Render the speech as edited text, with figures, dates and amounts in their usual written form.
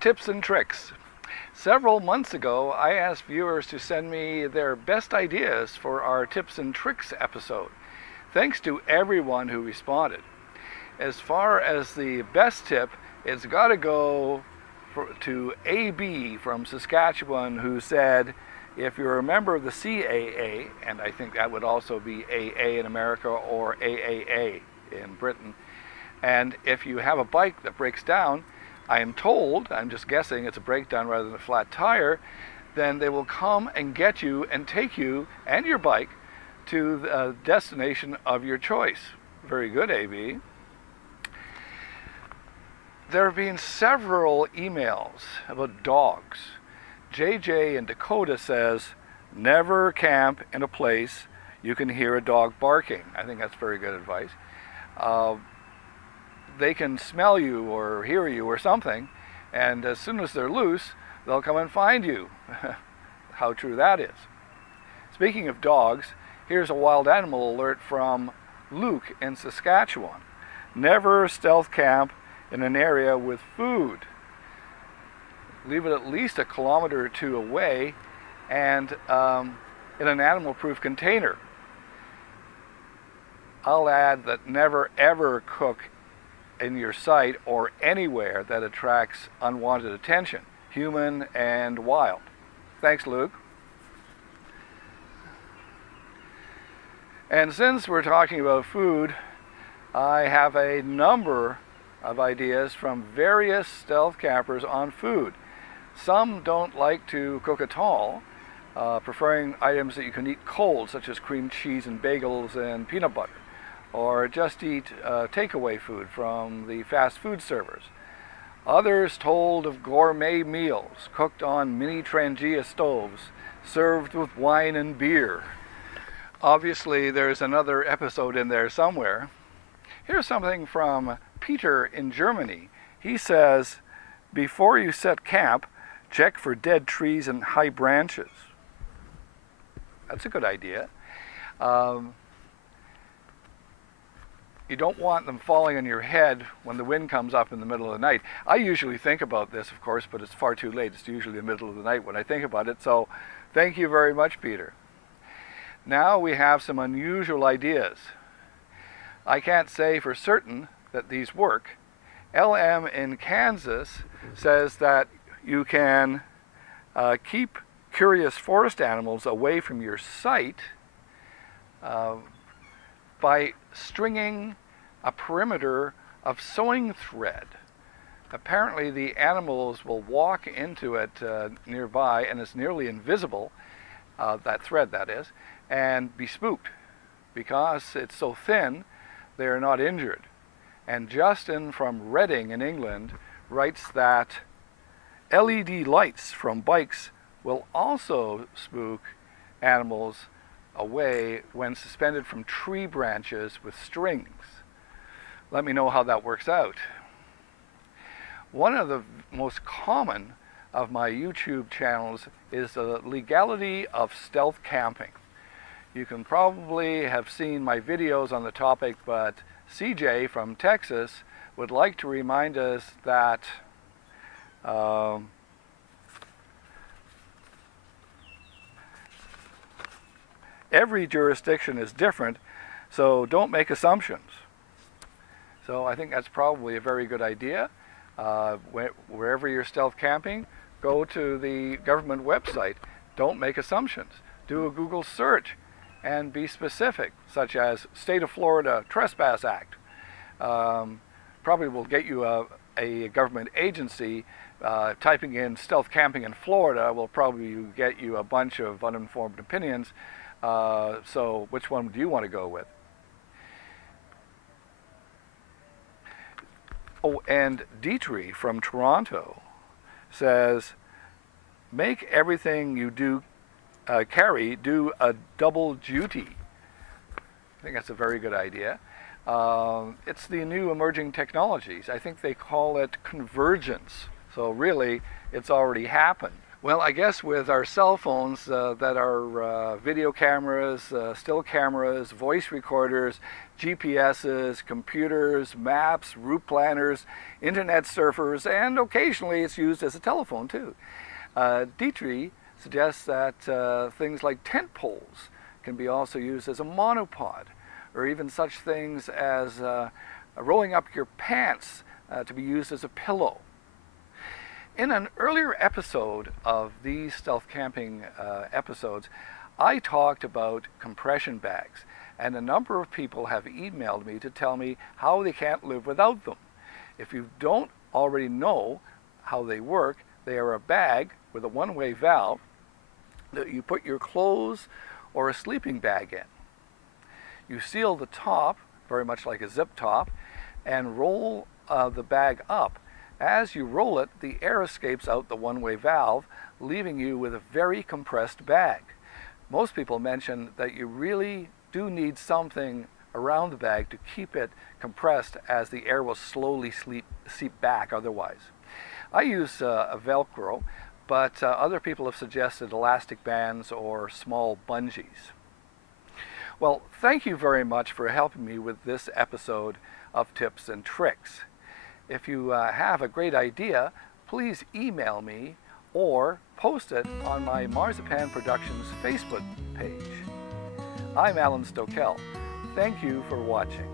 Tips and tricks. Several months ago, I asked viewers to send me their best ideas for our tips and tricks episode. Thanks to everyone who responded. As far as the best tip, it's got to go to AB from Saskatchewan, who said, if you're a member of the CAA, and I think that would also be AA in America or AAA in Britain, and if you have a bike that breaks down, I am told, I'm just guessing it's a breakdown rather than a flat tire, then they will come and get you and take you and your bike to the destination of your choice. Very good, AB. There have been several emails about dogs. JJ in Dakota says, never camp in a place you can hear a dog barking. I think that's very good advice. They can smell you or hear you or something, and as soon as they're loose, they'll come and find you. How true that is. Speaking of dogs, here's a wild animal alert from Luke in Saskatchewan. Never stealth camp in an area with food. Leave it at least a kilometer or two away and in an animal-proof container. I'll add that never ever cook in your sight or anywhere that attracts unwanted attention, human and wild. Thanks, Luke. And since we're talking about food, I have a number of ideas from various stealth campers on food. Some don't like to cook at all, preferring items that you can eat cold, such as cream cheese and bagels and peanut butter, or just eat takeaway food from the fast food servers. Others told of gourmet meals cooked on mini Trangia stoves, served with wine and beer. Obviously, there's another episode in there somewhere. Here's something from Peter in Germany. He says, before you set camp, check for dead trees and high branches. That's a good idea. You don't want them falling on your head when the wind comes up in the middle of the night. I usually think about this, of course, but it's far too late. It's usually the middle of the night when I think about it. So thank you very much, Peter. Now we have some unusual ideas. I can't say for certain that these work. LM in Kansas says that you can keep curious forest animals away from your sight by stringing a perimeter of sewing thread. Apparently the animals will walk into it nearby, and it's nearly invisible, that thread that is, and be spooked. Because it's so thin, they're not injured. And Justin from Reading in England writes that LED lights from bikes will also spook animals away when suspended from tree branches with strings. Let me know how that works out. One of the most common of my YouTube channels is the legality of stealth camping. You can probably have seen my videos on the topic, but CJ from Texas would like to remind us that every jurisdiction is different, so don't make assumptions. So I think that's probably a very good idea. Wherever you're stealth camping, go to the government website. Don't make assumptions. Do a Google search and be specific, such as State of Florida Trespass Act. Probably will get you a government agency. Typing in stealth camping in Florida will probably get you a bunch of uninformed opinions. So which one do you want to go with? Oh, and Dietrich from Toronto says, make everything you do carry do a double duty. I think that's a very good idea. It's the new emerging technologies. I think they call it convergence. So really, it's already happened. Well, I guess with our cell phones that are video cameras, still cameras, voice recorders, GPSs, computers, maps, route planners, internet surfers, and occasionally it's used as a telephone too. Dietrich suggests that things like tent poles can be also used as a monopod, or even such things as rolling up your pants to be used as a pillow. In an earlier episode of these stealth camping episodes, I talked about compression bags, and a number of people have emailed me to tell me how they can't live without them. If you don't already know how they work, they are a bag with a one-way valve that you put your clothes or a sleeping bag in. You seal the top, very much like a zip top, and roll the bag up. As you roll it, the air escapes out the one-way valve, leaving you with a very compressed bag. Most people mention that you really do need something around the bag to keep it compressed, as the air will slowly seep back otherwise. I use a Velcro, but other people have suggested elastic bands or small bungees. Well, thank you very much for helping me with this episode of Tips and Tricks. If you have a great idea, please email me or post it on my Marzipan Productions Facebook page. I'm Alan Stokel. Thank you for watching.